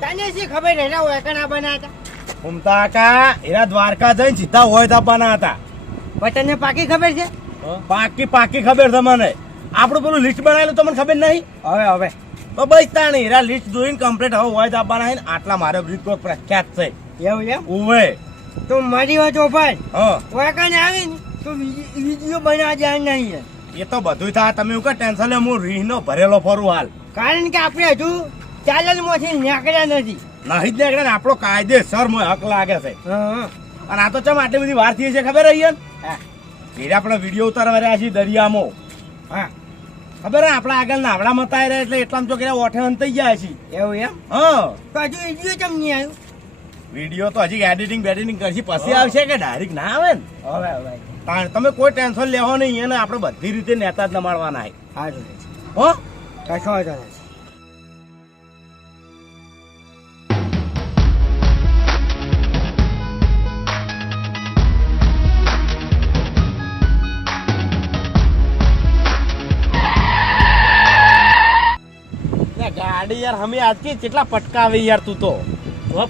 તને શી ખબર એના વેકણા બનાતા ઘૂમતા કા એના દ્વારકા જઈને સીધા હોય તાપવાના હતા. ભાઈ તને પાકી ખબર છે? પાકી પાકી ખબર છે મને. આપણું પેલું લિસ્ટ બનાવેલું તમને ખબર નહીં? હવે હવે. તો બસ તાણી એરા લિસ્ટ જોઈને કમ્પ્લીટ હવે હોય તાપવાના છે ને આટલા મારો બ્રિજ પ્રખ્યાત છે. એવું એમ? ઉવે. તો મારી વાત ઓફર હા. વેકણ આવી ને તો વીડિયો બના જાય નહીં એ તો બધું થાય. તમે એવું કે ટેન્શન લે હું રીહનો ભરેલો ફરું હાલ. કારણ કે આપણે હજુ ચાલલમાંથી નીકળ્યા નથી. નહીં જ નીકળે ને આપણો કાયદેસર મોય હક લાગે છે. અને આ તો ચમ આટલી બધી વાર થઈ છે ખબર રહી હા. ધીરે આપણે વીડિયો ઉતારવા રહ્યા છીએ દરિયામાં. હા. ખબર હે આપણે આગળ નાવડા મતાય રહ્યા એટલે એટલામાં તો કે ઓઠે અંતાઈ ગયા છીએ. એવું એમ? હા. તો હજુ વીડિયો કેમ નહીં આવ્યું? વીડિયો તો હજી એડિટિંગ બેડિટિંગ કરશી પછી આવશે કે ડાયરેક્ટ ના આવે ને? હવે હવે. તમે કોઈ ટેન્શન લેવો નહીં એને આપણે બધી રીતે નેતા જ નમાડવાના હો કશો વાંધો નથી ગાડી યાર અમે આજકી કેટલા પટકાવે યાર તું તો.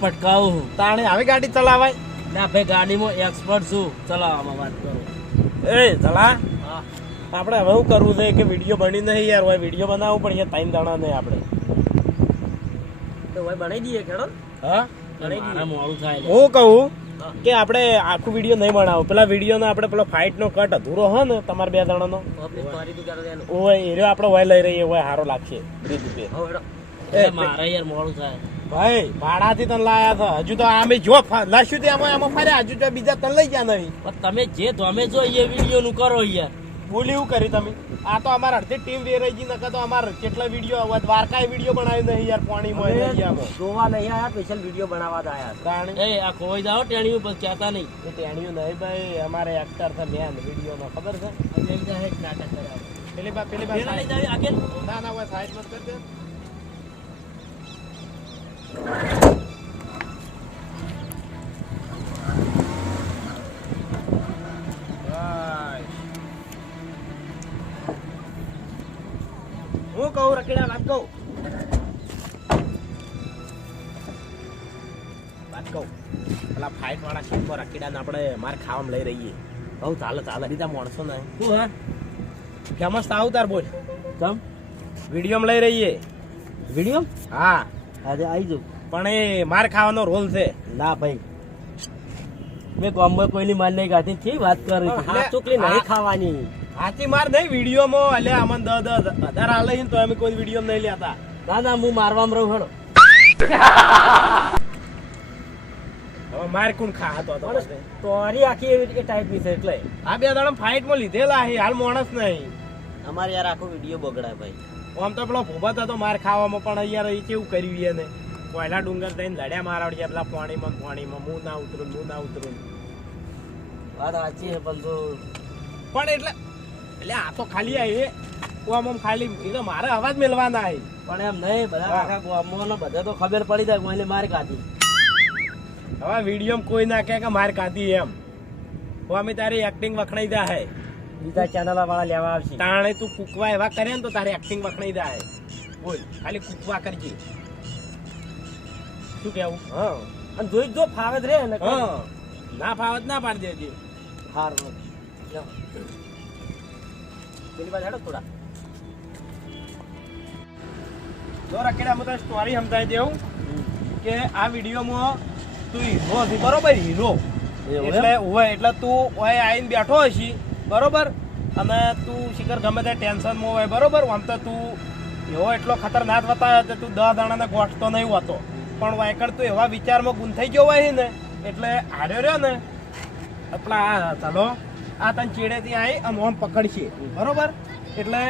પટકાવું તાણે આવી ગાડી ચલાવાય? ના ભાઈ ગાડીમાં એક્સપર્ટ છું. ચલાવવામાં વાત કરું. એ ચલા. આપણે હવે શું કરવું છે કે વીડિયો બની નહીં યાર હોય વીડિયો બનાવવું પણ યાર ટાઈમ દાણા નહીં આપણે. તો બનાવી દઈએ ખેડો. હા? મારા મોડું થાય છે. હું કહું કે આપણે આખું વીડિયો નહીં બનાવો. પેલા વીડિયો આપણે પેલો ફાઇટ નો કટ અધૂરો હો ને તમારા બે જણાનો નો ઓય એરો આપણે વય લઈ રહીએ હોય સારો લાગશે. મારે યાર મોડું થાય. ભાઈ ભાડાથી તને લાયા હતા હજુ તો આમે જો લશું તે આમાં આમાં ફર્યા હજુ તો બીજા તને લઈ ગયા નહીં. પણ તમે જે તમે જો એ વીડિયો નું કરો યાર બોલી એવું કરી તમે? આ તો અમારા અડધી ટીમ વેરાઈ ગઈ નકર તો અમાર કેટલા વીડિયો દ્વારકા વીડિયો બનાવી નહીં યાર પાણીમાં ને દરિયામાં. જોવા નહીં આયા સ્પેશિયલ વીડિયો બનાવવા આયા. તાણે? એ આ કોઈ જાઓ ટેણીયું પર કહેતા નહીં. એ ટેણીયું નહીં ભાઈ અમારે એક્ટર છે મેન વિડીયોનો ખબર છે? નાટક કરાવે. પેલી બા પેલી બા પેલા લઈ side- જાવ આગળ ના ના હોય સાઈડ મત કર દે. હું કહું રકીડા વાત કહું? વાત કહું. પેલા ફાઇટ વાળા શીખો રકીડાને આપણે માર ખાવામાં લઈ રહીએ. બહુ ચાલે ચાલે. બીજા માણસો ને. શું હા? ફેમસ થાવ તાર બોલ. તમ વિડીયોમાં લઈ રહીએ. વીડિયો હા. આજે આવી જાઉં. પણ એ માર ખાવાનો રોલ છે. ના ભાઈ. મેં કોમ્બો કોઈની માર નહીં કાઢી થી વાત કરી. હા, હા નહીં ખાવાની. હાથી માર નહીં વિડીયોમાં એટલે અમને દસ દસ હજાર આલે છે તો અમે કોઈ વીડિયો નહીં લેતા. ના ના હું મારવામાં રહું હેડો. હવે માર કોણ ખા હતો તો આખી એવી ટાઈપ ટાઈપની છે એટલે. આ બે દાડા ફાઇટમાં લીધેલા છે હાલ માણસ નહીં. અમારે યાર આખો વીડિયો બગડાય ભાઈ. આમ તો પેલો ભૂબત હતો માર ખાવામાં પણ યાર એ કેવું કર્યું એને? કોયલા ડુંગર થઈને લડ્યા મારાવડિયા પેલા પાણીમાં પાણીમાં હું ના ઉતરું હું ના ઉતરું. વાત સાચી છે પણ તો પણ એટલે એટલે આ તો ખાલી આ એ આમ ખાલી તો મારે અવાજ મેળવાના આવી પણ એમ નહીં બધા આખા ગામમાં બધા તો ખબર પડી જાય કોઈને માર કાઢી હવે વીડિયો કોઈ ના કહે કે માર કાઢી એમ. તો અમે તારી એક્ટિંગ વખણાઈ જાય હે બીજા ચેનલ વાળા લેવા આવશે. તાણે તું કુકવા એવા કરે ને તો તારે એક્ટિંગ વખણાઈ જાય. બોલ ખાલી કુકવા કરજે. શું કેવું હા. અને જોઈ જો ફાવત રે ને હા. ના ફાવત ના પાડી દેજે. હાર પેલી બાજુ હેડો થોડા. જો રકેડા હું તને સ્ટોરી સમજાવી દેવું કે આ વિડીયોમાં તું હીરો હતી બરોબર હીરો. એટલે હોય એટલે તું ઓય આવીને બેઠો હશી. બરોબર? અને તું શિખર ગમે તે ટેન્શનમાં હોય બરોબર? આમ તો તું એવો એટલો ખતરનાક બતાવે તો તું દસ દાણાને ગોઠતો નહીં હોતો. પણ વાયકડ તું એવા વિચારમાં ગુંથાઈ ગયો હોય ને એટલે હાર્યો રહ્યો ને. આપણા આ ચાલો આ તને ચીડેથી આવી અને ઓમ પકડશે. બરોબર? એટલે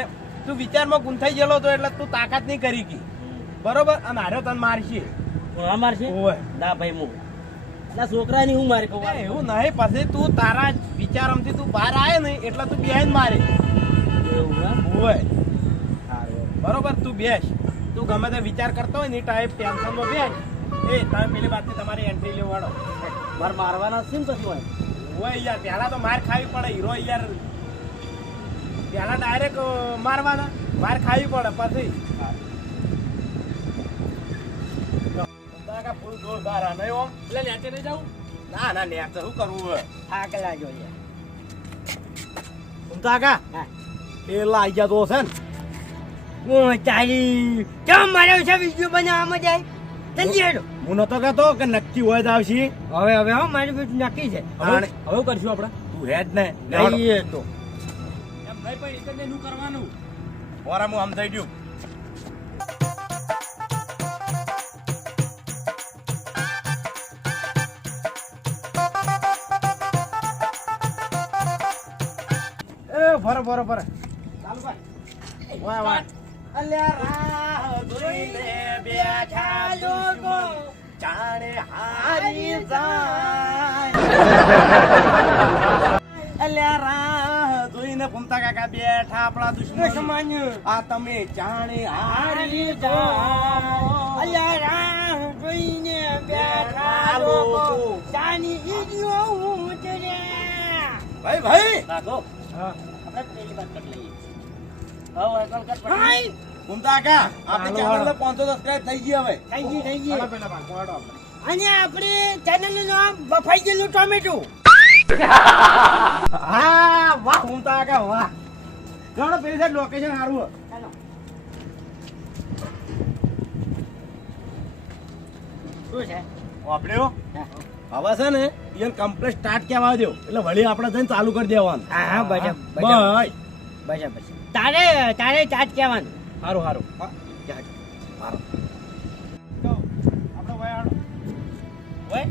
તું વિચારમાં ગુંથાઈ ગયેલો તો એટલે તું તાકાત નહીં કરી ગઈ. બરોબર? અને હાર્યો તને મારશે. મારશે? ના ભાઈ હું. ના છોકરાની હું મારી કહું એવું નહીં પછી તું તારા વિચારમથી તું બહાર આવે ને એટલે તું બેન મારે? હોય. બરોબર તું બેસ. તું ગમે તે વિચાર કરતો હોય ને ટાઈપ ટેન્શનમાં બેસ. એ તમે પેલી વાતથી તમારી એન્ટ્રી લેવાડો મારે મારવાના છે ને પછી હોય? હોય યાર પહેલા તો માર ખાવી પડે હીરો યાર. પહેલા ડાયરેક્ટ મારવાના. માર ખાવી પડે પછી. કાકા ફૂલ જોરદાર આ નહીં ઓમ એટલે નેચે નહીં જાઉં? ના ના નેચર શું કરવું હવે? આગલા જોઈએ. ઘૂમતા કાકા હા. પેલા તો છે ને. હું તારી કેમ મારા વિશે વીડિયો બનાવવામાં જાય? જલ્દી હેડો. હું નતો કહેતો કે નક્કી હોય તો આવશે. હવે હવે હો મારી બધું નક્કી છે. હવે? કરશું આપણે. તું હેડ ને નહીં તો. એમ નહીં પણ એક કરવાનું? ઓરા હું આમ થઈ ગયું. ફરો ફરો ફરો ચાલુ કર વાહ વાહ. અલ્યા રાહ જોઈને બેઠા લોકો જાણે હારી જાય અલ્યા રાહ જોઈને ઘૂમતા કાકા બેઠા આપણા દુશ્મન સમાન આ તમે જાણે હારી જાઓ. અલ્યા રાહ જોઈને બેઠા લોકો. તાની ઈડિયો ઉતરે ભાઈ ભાઈ. હા. આપણે પેલી વાત કરી લઈએ હવે એકલ કર પડી. હાય ઘૂમતા કાકા આપણી ચેનલ ને 500 સબસ્ક્રાઇબ થઈ ગઈ હવે. થઈ ગઈ થઈ ગઈ. પેલા ભાગો, હાલો અને આપણી ચેનલનું નામ બફાઈ ગયેલું ટોમેટો. હા વાહ ઘૂમતા વાહ. પેલી સાઈડ લોકેશન સારું ચાલો. શું છે. હવે છે ને એને કમ્પ્લેટ સ્ટાર્ટ કેવા દો એટલે વળી આપણે જઈને ચાલુ કરી દેવાનું. હા હા બજા બજા બજા બજા તારે તારે ચાટ કહેવાનું. સારું સારું સારું આપણે વય વય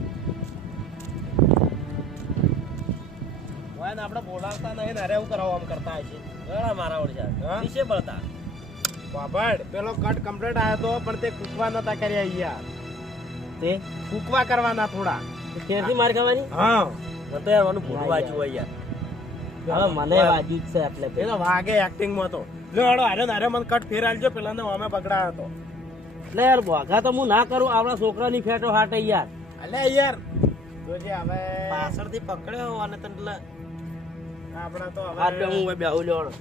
બોલાવતા નહીં ને અરે એવું કરાવો આમ કરતા હશે. ઘણા મારા ઓળશે? નીચે બળતા બાબડ પેલો કટ કમ્પ્લેટ આવ્યો તો પણ તે કૂકવા નતા કર્યા યાર. તે? કૂકવા કરવાના થોડા. ફેરથી માર ખાવાની? હા. મને તો યાર મને ભૂલ વાંચ્યું હોય યાર. હવે મને વાંચ્યું જ છે એટલે પેલો વાગે એક્ટિંગમાં તો. લો હાલો આરે અરે મને કટ ફેરાલજો પેલા ને અમે પકડા હતો એટલે યાર બોઘા તો હું ના કરું આપણા છોકરાની ફેટો હાટે યાર. અલે યાર. જોજે હવે પાછળથી પકડ્યો અને તને આપણા તો હવે આટલે હું બેહું લેવાનો.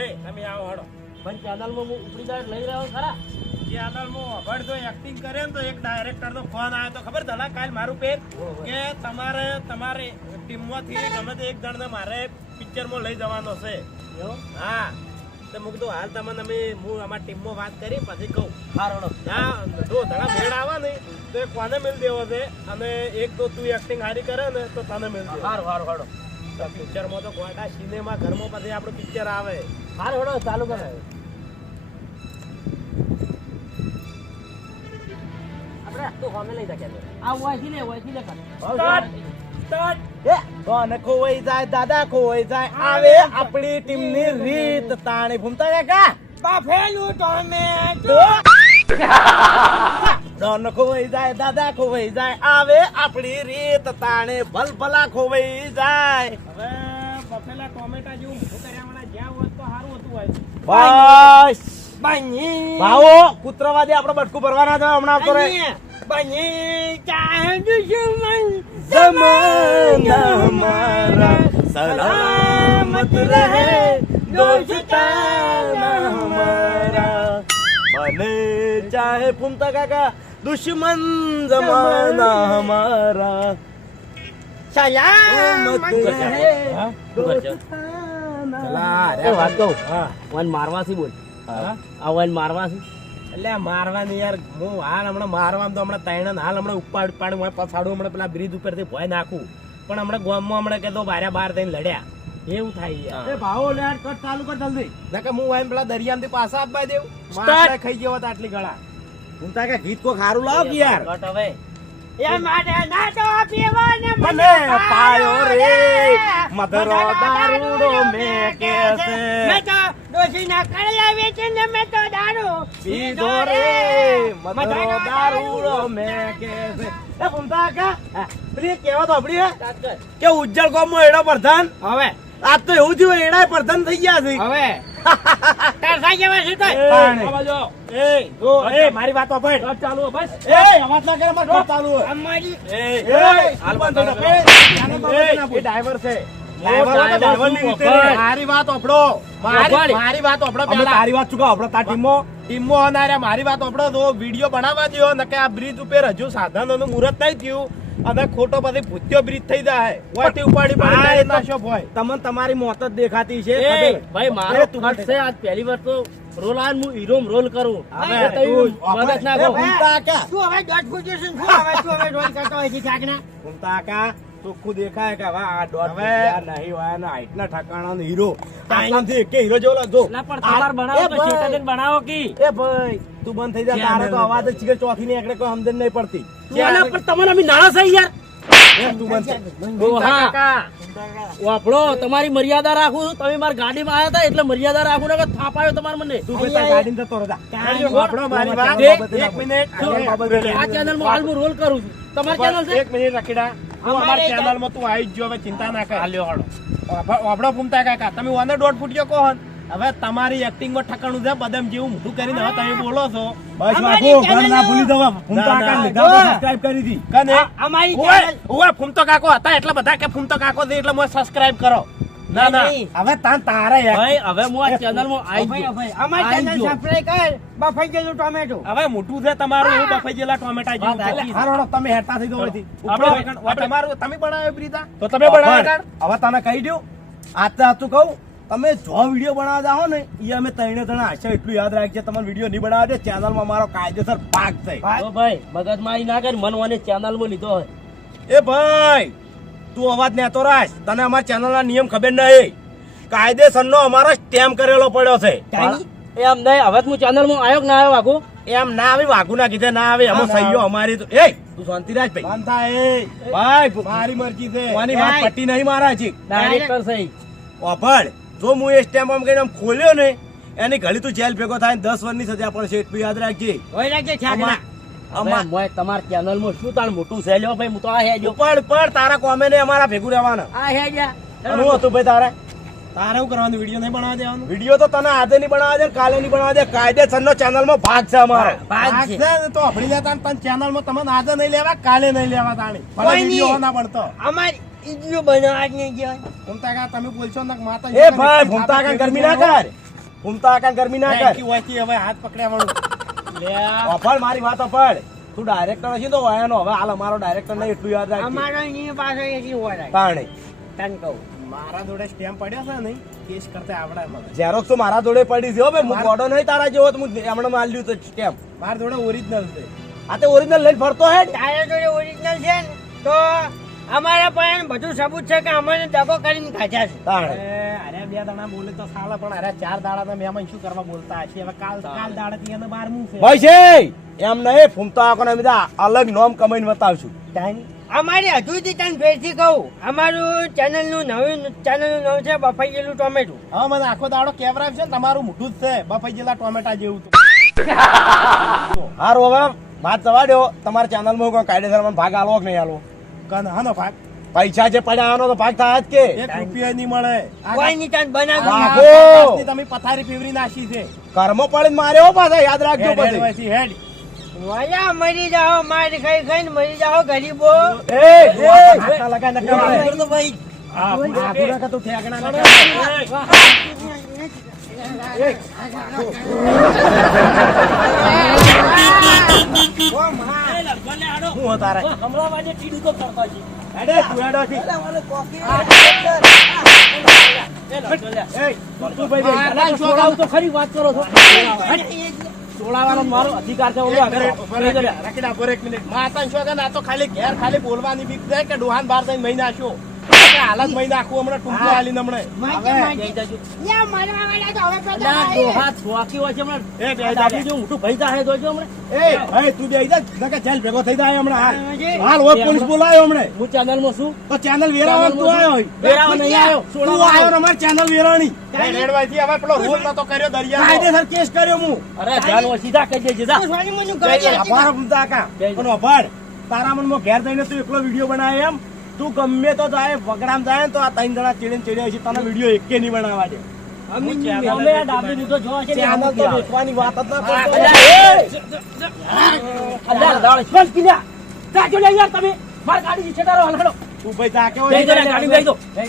એ તમે આવો હડો પણ ચેનલમાં હું ઉપડી જાય લઈ રહ્યો ખરા? એક્ટિંગ કરે ને તો એક ડાયરેક્ટર નો ફોન આવ્યો તો ખબર ધલા કાલ મારું પેર કે તમારે તમારે ટીમમાંથી ગમે તે એક જણને મારે પિક્ચરમાં લઈ જવાનો છે. હા. તો મેં કીધું હાલ તમને અમે હું અમારી ટીમમાં વાત કરી પછી કહું. હારોડો હા જો ભેડ આવે ને તો એ કોને મિલ દેવો છે? અને એક તો તું એક્ટિંગ હારી કરે ને તો તને મિલ દેવો. હારું હારું હારો. પિક્ચરમાં તો સિનેમા ઘરમાં પછી આપણું પિક્ચર આવે. હારો ચાલુ કરે આપણે તું હોમે લઈ જા કેમેરો આ વાંચી લે વાંચી લે કોણ ખોવાઈ જાય દાદા ખોવાઈ જાય આવે આપણી ટીમની રીત તાણી ભૂમતા કાકા બફેલું ટોમેટો. ડોન ખોવાઈ જાય દાદા ખોવાઈ જાય આવે આપણી રીત તાણે ભલભલા ખોવાઈ જાય. હવે બફેલા ટોમેટા જેવું મોટું કર્યા જ્યાં હોત તો સારું હતું બસ. બની ભાવો કૂતરાવાદી આપણે બટકું ભરવાના છે હમણાં આવતો રહે બની બની ચાહે દુશ્મન જમાના હમારા સલામત રહે દોસ્તાના હમારા બને ચાહે ફૂમતા કાકા દુશ્મન જમાના હમારા સલામત રહે હા શું કરશે ચલા એ વાત કહું એટલે મારવાની યાર હું હાલ હમણાં મારવાનું તો હમણાં તૈણ હાલ હમણાં ઉપાડ ઉપાડ હું પછાડું હમણાં પેલા બ્રિજ ઉપરથી ભોય નાખું. પણ હમણાં ગામમાં હમણાં કે તો બારે બાર થઈને લડ્યા. એવું થાય યાર. એ ભાવો લેટ કટ ચાલુ કર જલ્દી. નકે હું વાઈન પેલા દરિયામાંથી પાછા આપવા દેવું. મારે ખાઈ ગયો આટલી ગળા. હું તા કે ગીત કો ખારું લાવ યાર? કટ હવે મને પાયો રે મધરો દારૂડો મે કે છે. મેં તો ડોશીના કડલા વેચે ને તો દારૂ પીધો રે. મધરો દારૂડો મે કે છે એ ફૂમતા કા? પેલી કેવા તો આપડી હે સ્ટાર્ટ કર કે ઉજ્જળ ગામમાં એડો પ્રધાન? હવે. આજ તો એવું થયું એડા પ્રધાન થઈ ગયા છે. હવે. તરસા જેવા છે તો આ બાજુ એ જો એ. મારી વાત કટ ચાલુ બસ. એ અવાજ ના કરે મારે ચાલુ અમારી એ એ હાલ બંધ કરો. એ, એ ડ્રાઈવર છે. તો ડ્રાઈવરની મારી વાત ઓપડો મારી વાત ઓપડો પેલા. તારી વાત ચૂકો ઓપડો તાર ટીમો. ટીમમાં અનાર્યા મારી વાત આપણો તો વીડિયો બનાવવા દો નકે આ બ્રિજ ઉપર હજુ સાધનોનું મુહૂર્ત નહીં થયું. અને ખોટો પછી ભૂત્યો બ્રિજ થઈ જાય ઓયથી ઉપાડી પડે નાશો તમને તમારી મોત જ દેખાતી છે. ભાઈ મારો એ તું છે આજ પહેલી વાર તો રોલ આન હું હીરો રોલ કરું. હવે તું મદદ ના કરો તું હવે ડોટ ફૂટ છે શું હવે? તું હવે રોલ કરતો હોય છે કાકના ભૂમતા કાકા, ચોખ્ખું દેખાય કે હવે આ દોઢ હવે- નહીં હોય અને હાઈટના ઠકાણાનો હીરો. આટલામથી એકે હીરો. ના પણ તમાર બનાવો કી? એ ભાઈ! તું બંધ થઈ જા તારે તો અવાજ જ છે ચોથી ની એકડે કોઈ સમજણ નહીં પડતી. પણ તમને અમે નાણા છે યાર. તમારી મર્યાદા રાખું તમે મારી ગાડીમાં આવ્યા હતા એટલે મર્યાદા રાખું ને થાપાયો તમારે મને. તું જતો જા. મારી વાત. એક મિનિટ. આ ચેનલમાં હાલ હું રોલ કરું છું. તમારી ચેનલ છે? એક મિનિટ રખીડા અમારે ચેનલમાં તું આવી જ જો હવે ચિંતા ના કર. હાલ્યો હાલો. વાપડો ફૂમતા કાકા. તમે વાને દોઢ ફૂટ્યો કહો હવે તમારી એક્ટિંગમાં ઠકાણું છે બદામ જેવું મોટું કરીને હવે તમે બોલો છો. બસ બાપુ, ઘર ના ભૂલી જવા. ભૂમતા કાકા લીધા તો કરી હતી. કને? અમારી ઓય, ફૂમતો કાકો હતા એટલે બધા કે ફૂમતો કાકો છે એટલે મને સબસ્ક્રાઇબ કરો. ના ના. હવે તાન તારે. ભાઈ હવે હું આ ચેનલમાં આવી ગયો. અમારી ચેનલ. સબસ્ક્રાઇબ કર બફાઈ ગયેલું ટોમેટો. હવે મોટું છે તમારું એવું બફાઈ ગયેલા ટોમેટા જેવું વાત છે. સાચી. હારો, હારો, તમે હેતા થઈ જાઓ અહીંથી. તમારું તમે બનાવ્યો પ્રીતા. તો તમે બનાવ્યા હવે તને કહી દઉં આતે આતું કહું તમે જો વીડિયો બનાવવા જાઓ ને એ અમે ત્રણે ત્રણ આશા એટલું યાદ રાખજે તમારે વીડિયો નહીં બનાવવા દે ચેનલમાં મારો કાયદેસર પાક થાય ભાઈ મગજમાં આવી ના કરી મન મને ચેનલમાં લીધો હોય. એ ભાઈ તું અવાજ નેતો રાખ. તને અમારા ચેનલના નિયમ ખબર નહીં કાયદેસરનો અમારો સ્ટેમ્પ કરેલો પડ્યો છે. એમ નહીં. હવે હું ચેનલમાં આવ્યો કે ના આવ્યો વાઘુ? એમ ના આવી વાઘુ ના કીધે ના આવે. ના. સહીઓ અમારી તો એ તું શાંતિ રાખ ભાઈ. શાંતા એ. ભાઈ મારી મરજી છે. મારી વાત પટ્ટી નહીં મારા છે ડાયરેક્ટર સહી વાપડ જો હું એ સ્ટેમ્પ આમ કરીને આમ ખોલ્યો ને એની ઘડી તું જેલ ભેગો થાય દસ વર્ષની સજા પડશે એટલું યાદ રાખજે. રાખજે અમાર- મોય ચેનલ ચેનલમાં શું તાણ મોટું છે લ્યો ભાઈ હું તો આ હેજો ઉપર પર તારા કોમે ને અમારા ભેગું રહેવાના. આ હેજા શું હતું ભાઈ તારે? તારે શું કરવાનું? વીડિયો નહીં બનાવવા દેવાનું? વીડિયો તો તને આજે નહીં બનાવવા દે કાલે નહીં બનાવવા દે. કાયદેસરનો ચેનલમાં ભાગ છે અમારો. ભાગ ભાગ છે. છે તો અભડી જતા ને તને ચેનલમાં તમને આજે નહીં લેવા કાલે નહીં લેવા તાણી. વીડિયો ના પડતો અમારી ઈડલીઓ બનાવવા જ નહીં તમે બોલશો ને માતા એ ભાઈ ગરમી ના કર. ભૂમતા ગરમી ના કર. હવે હાથ પકડ્યા વાળું અફળ મારી વાત અફળ તું ડાયરેક્ટર હશે તો હોય હવે હાલ અમારો ડાયરેક્ટર નહીં એટલું યાદ રાખ અમારો એની પાસે એસી હોય તાણે. તન કહું. મારા જોડે સ્ટેમ્પ પડ્યો છે નહીં કેસ કરતા આવડે મને. ઝેરોક્સ તો મારા જોડે પડી છે બે હું ગોડો નહીં તારા જેવો તો હું એમણે લીધું તો સ્ટેમ્પ મારા જોડે ઓરિજિનલ છે. આ તે ઓરિજિનલ લઈને ફરતો હે? તારા જોડે ઓરિજિનલ છે ને તો અમારા પણ બધું સબૂત છે કે અમને દગો કરીને ખાધા છે. અરે બે દાણા બોલે તો સાલે પણ અરે ચાર દાડા તમે એમાં શું કરવા બોલતા હશે? હવે કાલ કાલ દાડા થી એને બારમું છે. ભાઈ છે એમ નહીં ફૂમતા આકોને બધા અલગ નોમ કમાઈને બતાવશું. અમારી હજુથી તને ફેરથી કહું અમારું ચેનલનું નવું ચેનલનું નામ છે બફાઈ ગયેલું ટોમેટો. હા મને આખો દાડો કેમેરા છે તમારું મોઢું જ છે બફાઈ ગયેલા ટોમેટા જેવું તો. હારું હવે વાત જવા દો તમારા ચેનલમાં માં કાયદેસર ભાગ આલો કે નહીં આલવો? કન ભાગ. પૈસા જે પડ્યા આનો તો ભાગ થાય જ કે. એક રૂપિયા નહીં મળે. કોઈ નહીં તને બનાવી તમે પથારી પીવરી નાખી છે. કર્મો પડે માર્યો પાછા યાદ રાખજો પછી. હેડ. વાયા મરી જાઓ માર ખાઈ ખાઈને મરી જાઓ ગરીબો. એ હાથના નકા ભાઈ. આ તું ઠેકણા હો તારે? હમણાં વાજે ટીડું તો કરતા છે હેડે, તું હેડો છી. એ, મથુરભાઈ ભાઈ, આ છોકરાઓ તો ખરી વાત કરો છો. મારો અધિકાર છે ઓલો આગળ. લઈ જજો. રાખી દે, ઊભો રહે એક મિનિટ. માતાને શું કે ના તો ખાલી ઘેર ખાલી બોલવાની બીક છે કે ડોહાન બાર જઈને મહિના કે હાલત મહી નાખવું હમણાં ટૂંકું હાલીને હમણાં. ભેગો થઈ જાય હમણાં. હાલ. હાજી. પોલીસ બોલાયો હમણાં. હું ચેનલમાં છું. તો ચેનલ વેરાવાનો તું આવ્યો. નહીં આવ્યો તું આવ્યો ચેનલ વેરાણી. રેડવાથી હવે પેલો રૂલ નતો કર્યો દરિયા કાયદેસર કેસ કર્યો હું. અરે સીધા કહી દે. પણ અભાર, તારા મનમાં ઘેર જઈને તું એકલો વીડિયો બનાવે એમ? તું ગમે તો જાય વગડામ જાય ને તો આ ત્રણ જણા ચીડીને ચીડ્યા છે. તને વીડિયો એકે નહીં બનાવવા દે. ગાડી દો. લે,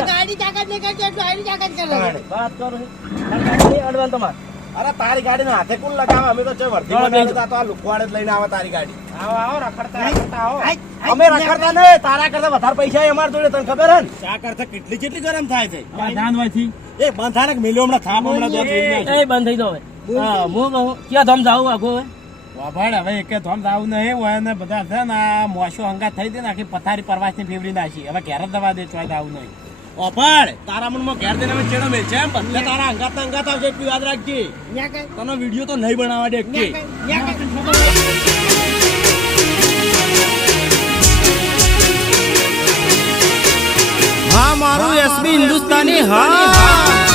ગાડી તાકાત કરે વાત કરો અડવાનું તમારે. અરે તારી ગાડી હાથે કુલ લગાવે? અમે તો છે વર્ધી. તો આ લુકવાડે જ લઈને આવે તારી ગાડી. આવો આવો રખડતા રખડતા આવો. આઈ, આઈ, અમે રખડતા નહીં તારા કરતા વધારે પૈસા એ અમારા જોડે તને ખબર હે ચા કરતા કેટલી કેટલી ગરમ થાય છે? એ બંધ થાય ને મિલ્યો હમણાં થાપ હમણાં દોત લઈને એ બંધ થઈ જાવ હવે. હા હું કહું ક્યાં ધમ જાવું હવે? વાભાડ હવે એકે ધોમ જાવું નહીં હોય ને બધા છે ને આ મોસો હંગાત થઈ હતી ને આખી પથારી પરવાસની ફેવરી નાખી હવે ઘેર જ દવા દે ચોય આવું નહીં. ઓફાડ તારા મનમાં ઘેર દઈને અમે ચેડો મેલ છે એમ બધે તારા અંગાત અંગાત આવશે એટલું યાદ રાખજે. તને વીડિયો તો નહીં બનાવવા દે કે. હા મારું એસબી હિન્દુસ્તાની હા.